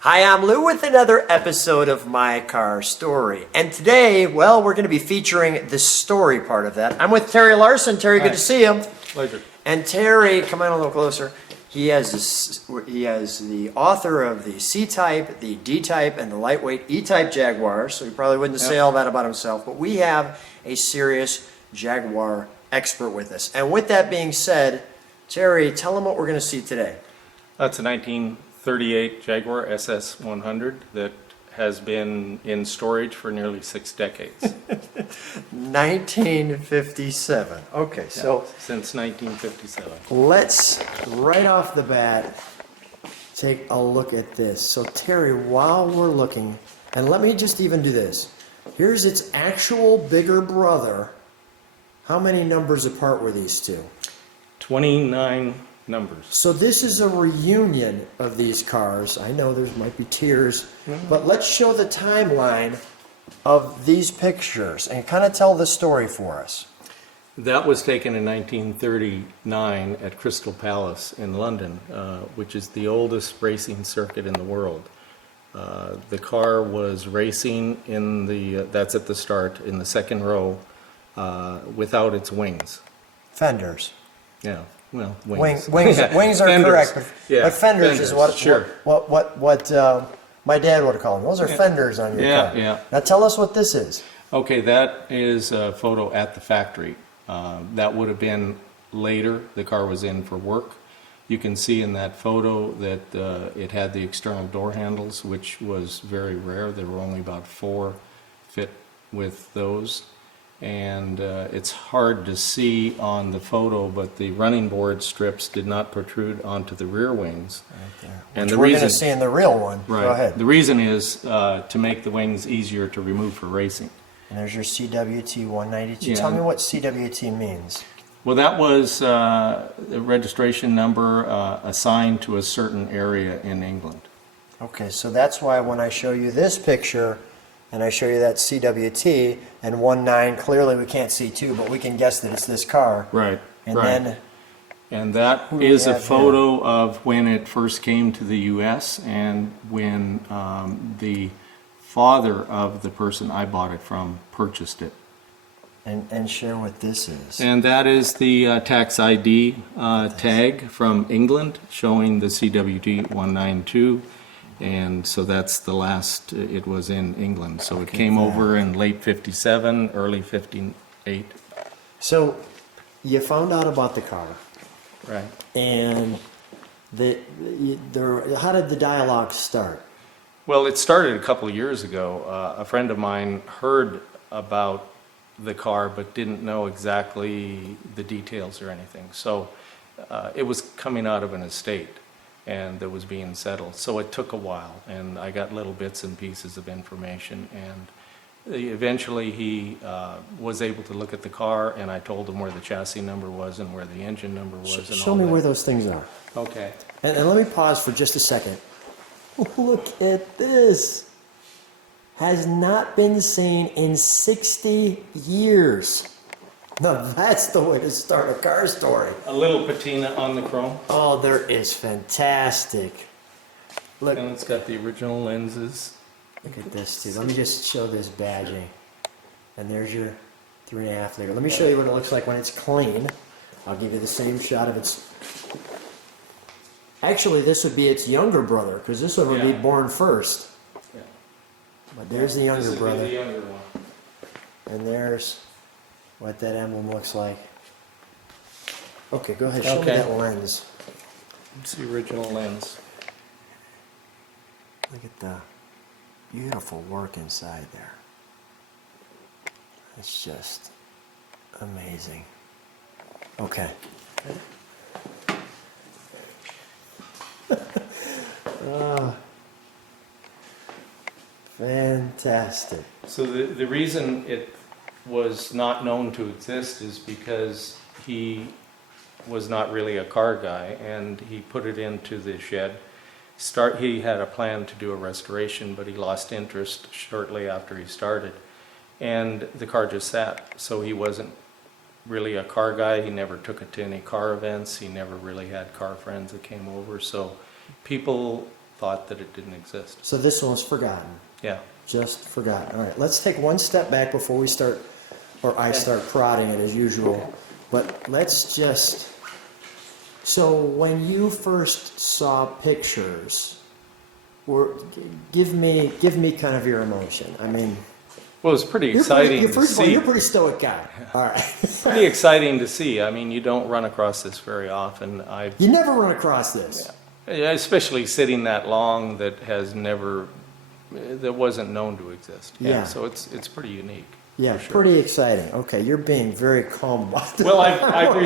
Hi, I'm Lou with another episode of My Car Story. And today, well, we're going to be featuring the story part of that. I'm with Terry Larson. Terry, Hi. good to see you. Pleasure. And Terry, come on a little closer. He is the author of the C-Type, the D-Type, and the lightweight E-Type Jaguar. So he probably wouldn't say all that about himself. But we have a serious Jaguar expert with us. And with that being said, Terry, tell them what we're going to see today. That's a 1938 Jaguar SS100 that has been in storage for nearly 6 decades. 1957. Okay, so Since 1957. let's, right off the bat, take a look at this. So Terry, while we're looking, and let me just even do this. Here's its actual bigger brother. How many numbers apart were these two? 29 numbers. So this is a reunion of these cars. I know there might be tears, but let's show the timeline of these pictures and kind of tell the story for us. That was taken in 1939 at Crystal Palace in London, which is the oldest racing circuit in the world. The car was racing in the, that's at the start, in the second row, without its wings. Fenders. Yeah, well, wings. Wings are Fenders. correct, but, Yeah, but fenders is what sure. what my dad would call them. Those are fenders on your car. Yeah. Now tell us what this is. Okay, that is a photo at the factory. That would have been later. The car was in for work. You can see in that photo that it had the external door handles, which was very rare. There were only about 4 fit with those. And it's hard to see on the photo, but the running board strips did not protrude onto the rear wings. Right there. And Which the we're reason, going to see in the real one. right, Go ahead. the reason is to make the wings easier to remove for racing. And there's your CWT 192. Yeah. Tell me what CWT means. Well, that was a registration number assigned to a certain area in England. Okay, so that's why when I show you this picture and I show you that CWT and 19, clearly we can't see 2, but we can guess that it's this car. Right. And right. then And that Who do we is a have photo of when it first came to the U.S. and when the father of the person I bought it from purchased it. and share what this is. And that is the tax ID tag from England showing the CWT 192. And so that's the last it was in England. So it came over in late 57, early 58. So you found out about the car. Right. And how did the dialogue start? Well, it started a couple of years ago. A friend of mine heard about the car but didn't know exactly the details or anything. So it was coming out of an estate and that was being settled. So it took a while, and I got little bits and pieces of information, and eventually he was able to look at the car, and I told him where the chassis number was and where the engine number was and Show all me that. where those things are. Okay. And let me pause for just a second. Look at this. Has not been seen in 60 years. Now that's the way to start a car story. A little patina on the chrome, Oh, there is fantastic. Look, and it's got the original lenses. look at this too. Let me just show this badging. And there's your 3.5 liter. Let me show you what it looks like when it's clean. I'll give you the same shot of its. Actually, this would be its younger brother, because this one would be Yeah. born first. Yeah. But there's the younger This would be brother. the younger one. And there's what that emblem looks like. Okay, go ahead. Show me Okay. that lens. It's the original lens. Look at the beautiful work inside there. It's just amazing. Okay. Ah, fantastic. So the reason it was not known to exist is because he was not really a car guy, and he put it into the shed. He had a plan to do a restoration, but he lost interest shortly after he started, and the car just sat. So he wasn't really a car guy. He never took it to any car events. He never really had car friends that came over. So people thought that it didn't exist. So this one was forgotten, Yeah. just forgotten. All right, let's take one step back before we start, or I start prodding it as usual. But let's just, so when you first saw pictures, or give me kind of your emotion. I mean, Well, it was pretty exciting to first of all, see. you're a pretty stoic guy. All right. Pretty exciting to see. I mean, you don't run across this very often. You never run across this. Yeah, especially sitting that long that has never, that wasn't known to exist. Yeah. So it's pretty unique. Yeah, for sure. pretty exciting. Okay, you're being very calm about this. Well, I've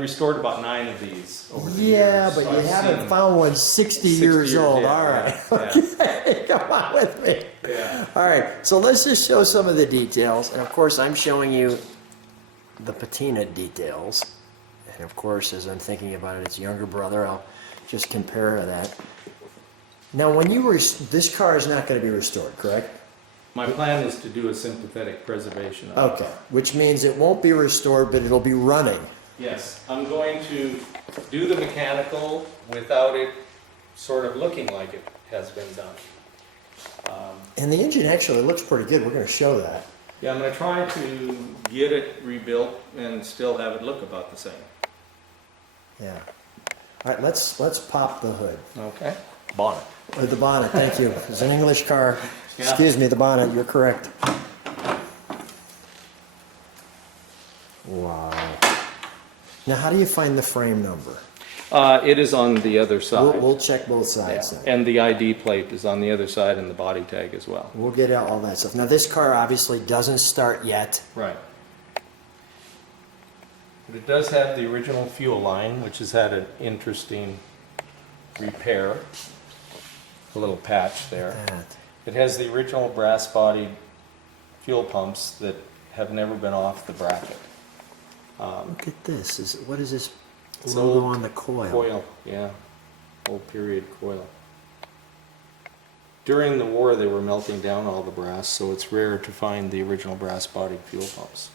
restored about 9 of these over the years. Yeah, but so you I've haven't seen found one 60 years years, old. yeah, All right. yeah. Okay, come on with me. Yeah. All right, so let's just show some of the details. And of course, I'm showing you the patina details. And of course, as I'm thinking about it, its younger brother, I'll just compare that. Now, when you this car is not going to be restored, correct? My plan is to do a sympathetic preservation of it. Okay, which means it won't be restored, but it'll be running. Yes, I'm going to do the mechanical without it sort of looking like it has been done. And the engine actually looks pretty good. We're going to show that. Yeah, I'm going to try to get it rebuilt and still have it look about the same. Yeah. All right, let's pop the hood. Okay. Bonnet. Or the bonnet, thank you. It's an English car. Yeah. Excuse me, the bonnet, you're correct. Wow. Now, how do you find the frame number? It is on the other side. We'll check both Yeah. sides then. And the ID plate is on the other side and the body tag as well. We'll get out all that stuff. Now, this car obviously doesn't start yet. Right. But it does have the original fuel line, which has had an interesting repair. A little patch there. That. It has the original brass-bodied fuel pumps that have never been off the bracket. Look at this. What is this It's logo old on the coil? Coil, yeah. Old period coil. During the war, they were melting down all the brass, so it's rare to find the original brass-bodied fuel pumps.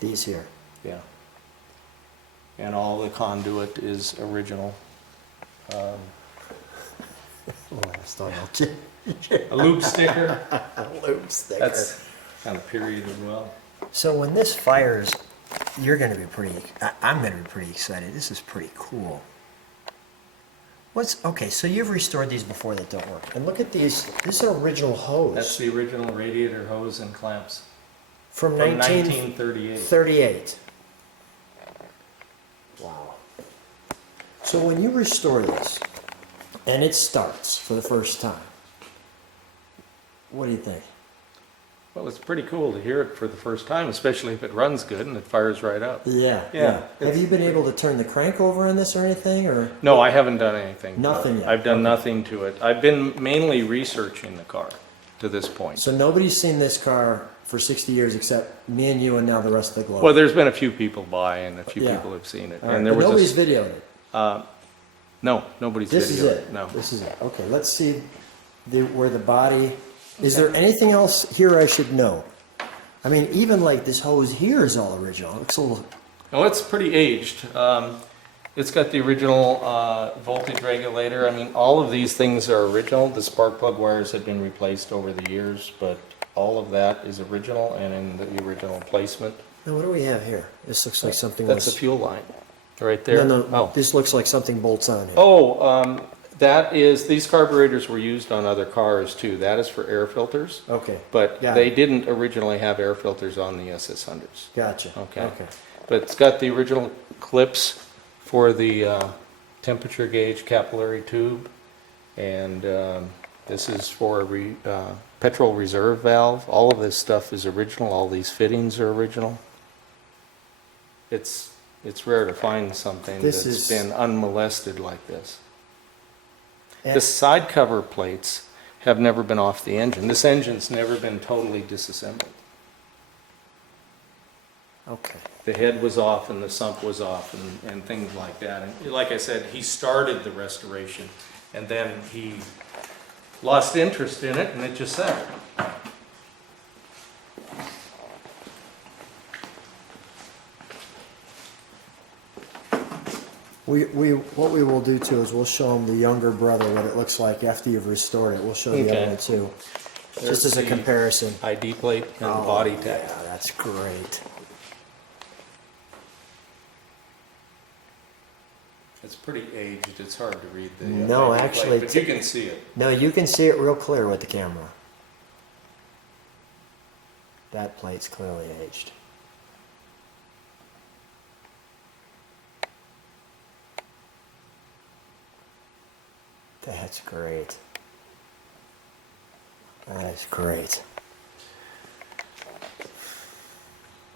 These here. Yeah. And all the conduit is original. Last oil. A loop sticker, Loop sticker. that's kind of period as well. So when this fires, you're going to be I'm going to be pretty excited. This is pretty cool. Okay, so you've restored these before that don't work. And look at these. This is an original hose. That's the original radiator hose and clamps from from 1938. 1938. Wow. So when you restore this, and it starts for the first time, what do you think? Well, it's pretty cool to hear it for the first time, especially if it runs good and it fires right up. Yeah. Yeah. Have you been able to turn the crank over on this or anything, or? No, I haven't done anything. Nothing yet. I've done nothing to it. I've been mainly researching the car to this point. So nobody's seen this car for 60 years except me and you and now the rest of the globe. Well, there's been a few people by and a few Yeah. people have seen it. All right, And there but was nobody's videoed it. no, nobody's This is videoed it. No. This is it. Okay, let's see where the body. Is there anything else here I should know? I mean, even like this hose here is all original. It looks a little. Well, it's pretty aged. It's got the original voltage regulator. I mean, all of these things are original. The spark plug wires have been replaced over the years, but all of that is original and in the original placement. Now, what do we have here? This looks like something. That's a fuel line, right there. No, no. Oh. This looks like something bolts on here. Oh, that is, these carburetors were used on other cars too. That is for air filters, Okay. but Got they it. didn't originally have air filters on the SS100s. Gotcha. Okay. Okay. But it's got the original clips for the temperature gauge capillary tube, and this is for a petrol reserve valve. All of this stuff is original. All these fittings are original. It's rare to find something This that's is- been unmolested like this. And- The side cover plates have never been off the engine. This engine's never been totally disassembled. Okay. The head was off and the sump was off and things like that. And like I said, he started the restoration and then he lost interest in it and it just sat. What we will do too is we'll show them the younger brother what it looks like after you've restored it. We'll show the Okay. other one too, There's just as a the comparison. ID plate and Oh, body tag. Yeah, that's great. It's pretty aged, it's hard to read the No, ID actually, plate, but you can see it. No, you can see it real clear with the camera. That plate's clearly aged. That's great. That's great.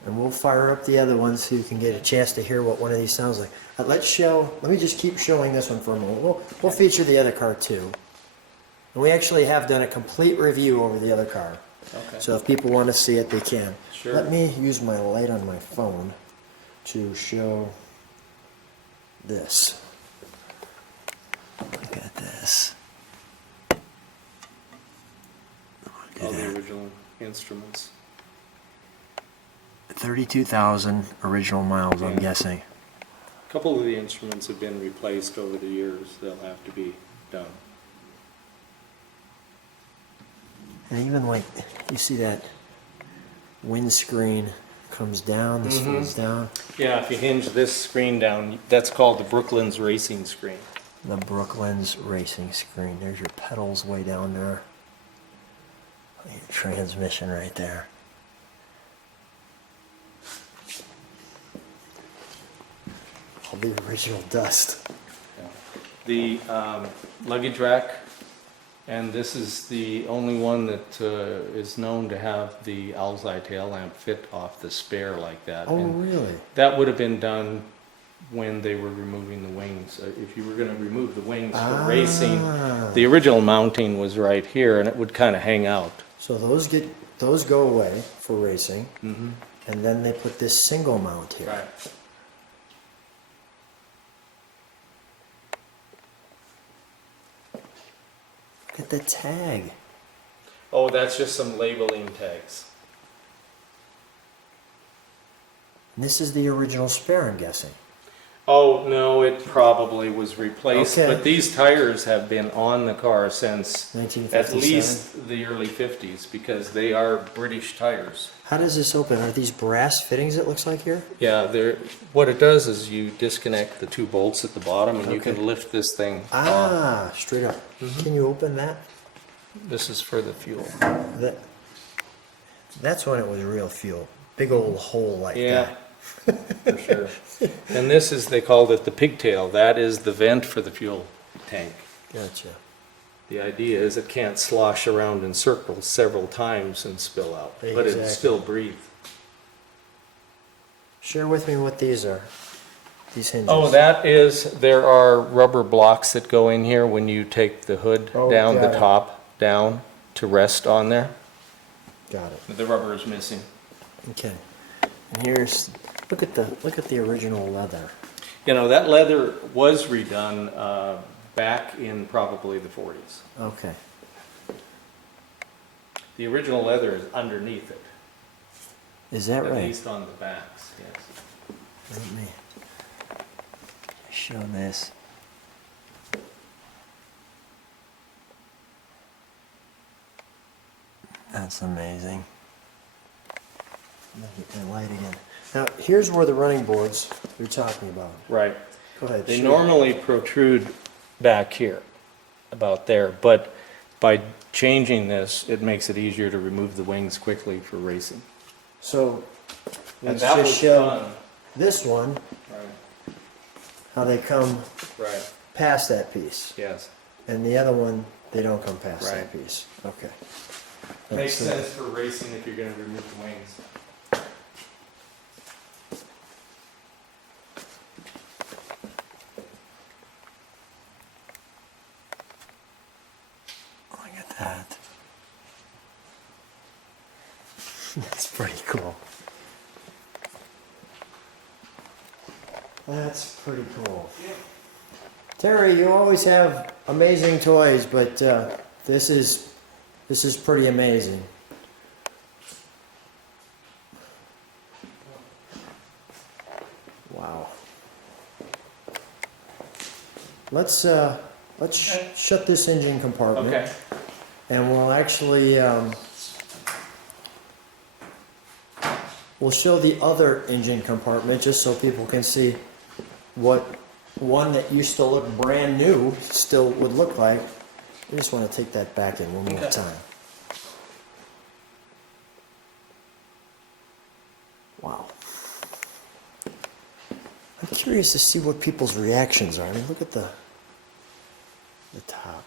And we'll fire up the other ones so you can get a chance to hear what one of these sounds like. Let me just keep showing this one for a moment. We'll feature the other car too. And we actually have done a complete review over the other car. Okay. So if people want to see it, they can. Sure. Let me use my light on my phone to show this. Look at this. All the original instruments. 32,000 original miles, I'm Yeah. guessing. A couple of the instruments have been replaced over the years, they'll have to be done. And even like, you see that windscreen comes down, this folds down. Yeah, if you hinge this screen down, that's called the Brooklands Racing screen. The Brooklands racing screen. There's your pedals way down there. Your transmission right there. All the original dust. The luggage rack, and this is the only one that is known to have the owl's eye tail lamp fit off the spare like that. Oh, And really? that would have been done when they were removing the wings. If you were going to remove the wings for racing, the original mounting was right here, and it would kind of hang out. So those go away for racing, Mm-hmm. and then they put this single mount here. Right. Look at the tag. Oh, that's just some labeling tags. And this is the original spare, I'm guessing. Oh, no, it probably was replaced, Okay. but these tires have been on the car since at 1957. least the early 50s because they are British tires. How does this open? Are these brass fittings it looks like here? Yeah, what it does is you disconnect the two bolts at the bottom and you Okay. can lift this thing off. Ah, straight up. Can you open that? This is for the fuel. That's when it was real fuel. Big old hole like Yeah, that. for sure. And this is, they called it the pigtail. That is the vent for the fuel tank. Gotcha. The idea is it can't slosh around in circles several times and spill out, but it Exactly. still breathe. Share with me what these are. These hinges. Oh, there are rubber blocks that go in here when you take the hood Oh, down, the got it. top down to rest on there. Got it. The rubber is missing. Okay. And here's look at the original leather. You know, that leather was redone back in probably the 40s. Okay. The original leather is underneath it, Is that at right? least on the backs, yes. Let me show this. That's amazing. Let me get that light again. Now, here's where the running boards you're talking about. Right. Go ahead. They show. normally protrude back here, about there, but by changing this, it makes it easier to remove the wings quickly for racing. So, And let's that just was show done. this one, Right, how they come right, past that piece. yes. And the other one, they don't come past that Right. piece. Okay. Makes That's, sense for racing if you're gonna remove the wings. Look at that. That's pretty cool. That's pretty cool. Terry, you always have amazing toys, but this is pretty amazing. Wow. let's shut this engine compartment. Okay. And we'll actually, we'll show the other engine compartment just so people can see what one that used to look brand new still would look like. I just want to take that back in one more Okay. time. Wow. I'm curious to see what people's reactions are. I mean, look at the top.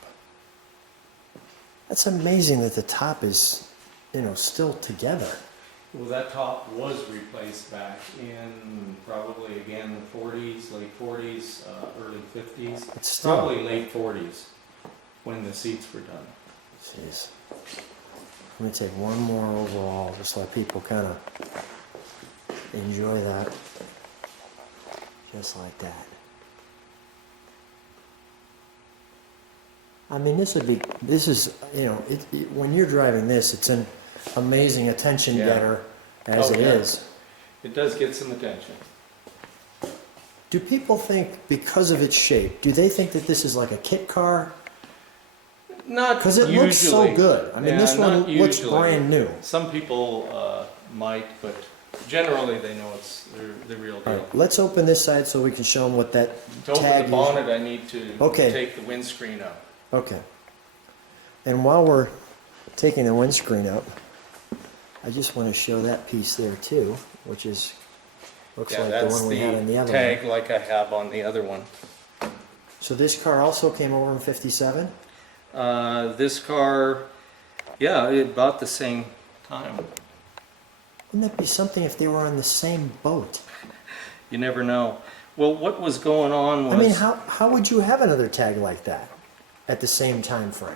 That's amazing that the top is, you know, still together. Well, that top was replaced back in probably, again, the 40s, late 40s, early 50s. It's still- Probably late 40s when the seats were done. Jeez. Let me take one more overall, just so people kind of enjoy that. Just like that. I mean, this is, you know, when you're driving this, it's an amazing attention Yeah. getter as Oh, it yeah. is. It does get some attention. Do people think, because of its shape, do they think that this is like a kit car? Not Because it usually. looks so good. I mean, Yeah, this one not looks usually. brand new. Some people might, but generally they know it's the real All deal. right, let's open this side so we can show them what that To open tag the is. bonnet, I need to Okay. take the windscreen up. Okay. And while we're taking the windscreen up, I just want to show that piece there too, which is, looks Yeah, like the that's one we had in the other tag one. like I have on the other one. So this car also came over in 57? This car, yeah, about the same time. Wouldn't that be something if they were on the same boat? You never know. Well, what was going on was... I mean, how would you have another tag like that at the same time frame?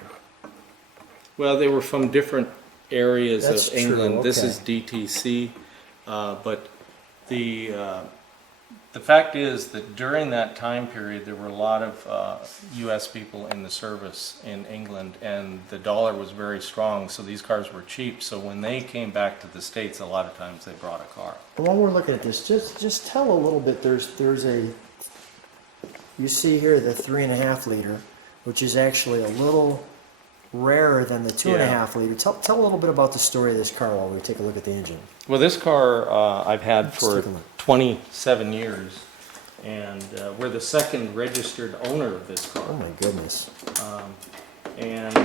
Well, they were from different areas That's of true, England. This okay. is DTC, but the fact is that during that time period, there were a lot of U.S. people in the service in England, and the dollar was very strong, so these cars were cheap. So when they came back to the States, a lot of times they brought a car. While we're looking at this, just tell a little bit. There's a, you see here the 3.5 liter, which is actually a little rarer than the 2.5 liter. Tell a little bit about the story of this car while we take a look at the engine. Well, this car I've had Let's for take a look. 27 years, and we're the second registered owner of this car. Oh my goodness. And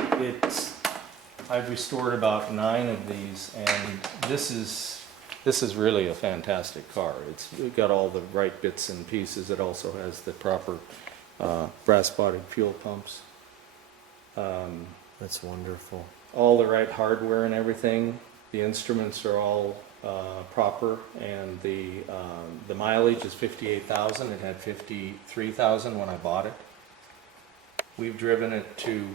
I've restored about 9 of these, and this is really a fantastic car. It's got all the right bits and pieces. It also has the proper brass-bodied fuel pumps. That's wonderful. All the right hardware and everything. The instruments are all proper, and the mileage is 58,000. It had 53,000 when I bought it. We've driven it to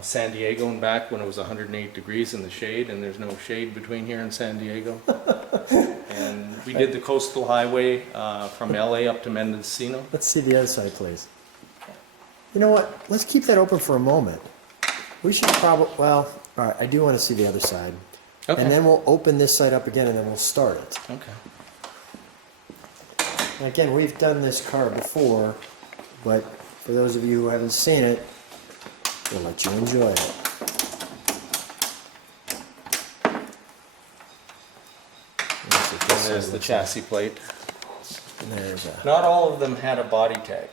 San Diego and back when it was 108 degrees in the shade, and there's no shade between here and San Diego. And we did the coastal highway from LA up to Mendocino. Let's see the other side, please. You know what? Let's keep that open for a moment. We should probably, well, all right, I do want to see the other side. Okay. And then we'll open this side up again and then we'll start it. Okay. And again, we've done this car before, but for those of you who haven't seen it, we'll let you enjoy it. And there's the chassis plate. And there's a, Not all of them had a body tag.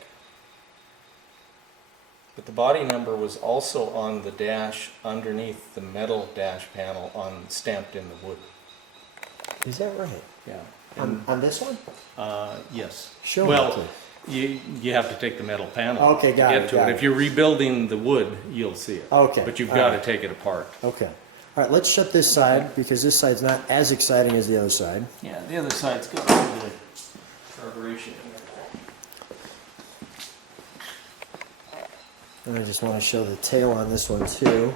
But the body number was also on the dash underneath the metal dash panel stamped in the wood. is that right? Yeah. On this one? Yes. Show me, Well, please. you have to take the metal panel Okay, to got get it, to got it. it. If you're rebuilding the wood, you'll see it. Okay, But you've all got to right. take it apart. Okay. All right, let's shut this side because this side's not as exciting as the other side. Yeah, the other side's got a little bit of carburation in it. And I just want to show the tail on this one too.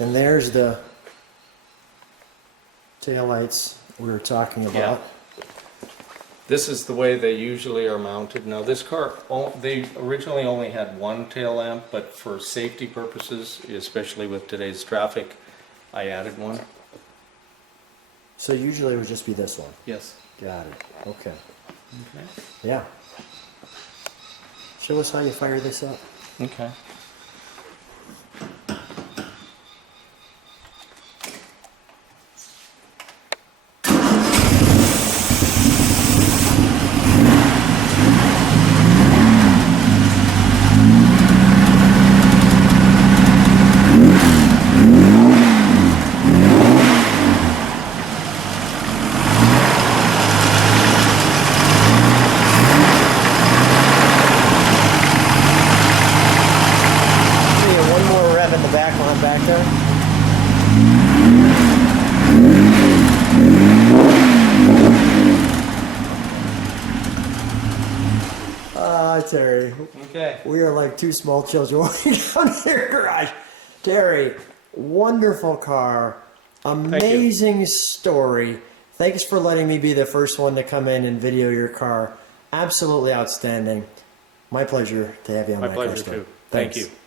And there's the tail lights we were talking about. This is the way they usually are mounted. Now this car, they originally only had one tail lamp, but for safety purposes, especially with today's traffic, I added one. So usually it would just be this one. Yes. Got it. Okay. Okay. Yeah. Show us how you fire this up. Okay. One more rev in the back while I'm back there. Terry, Okay. we are like two small children walking down your garage. Terry, wonderful car, amazing story. Thanks for letting me be the first one to come in and video your car. Absolutely outstanding. My pleasure to have you on my My pleasure car. too. Thanks. Thank you.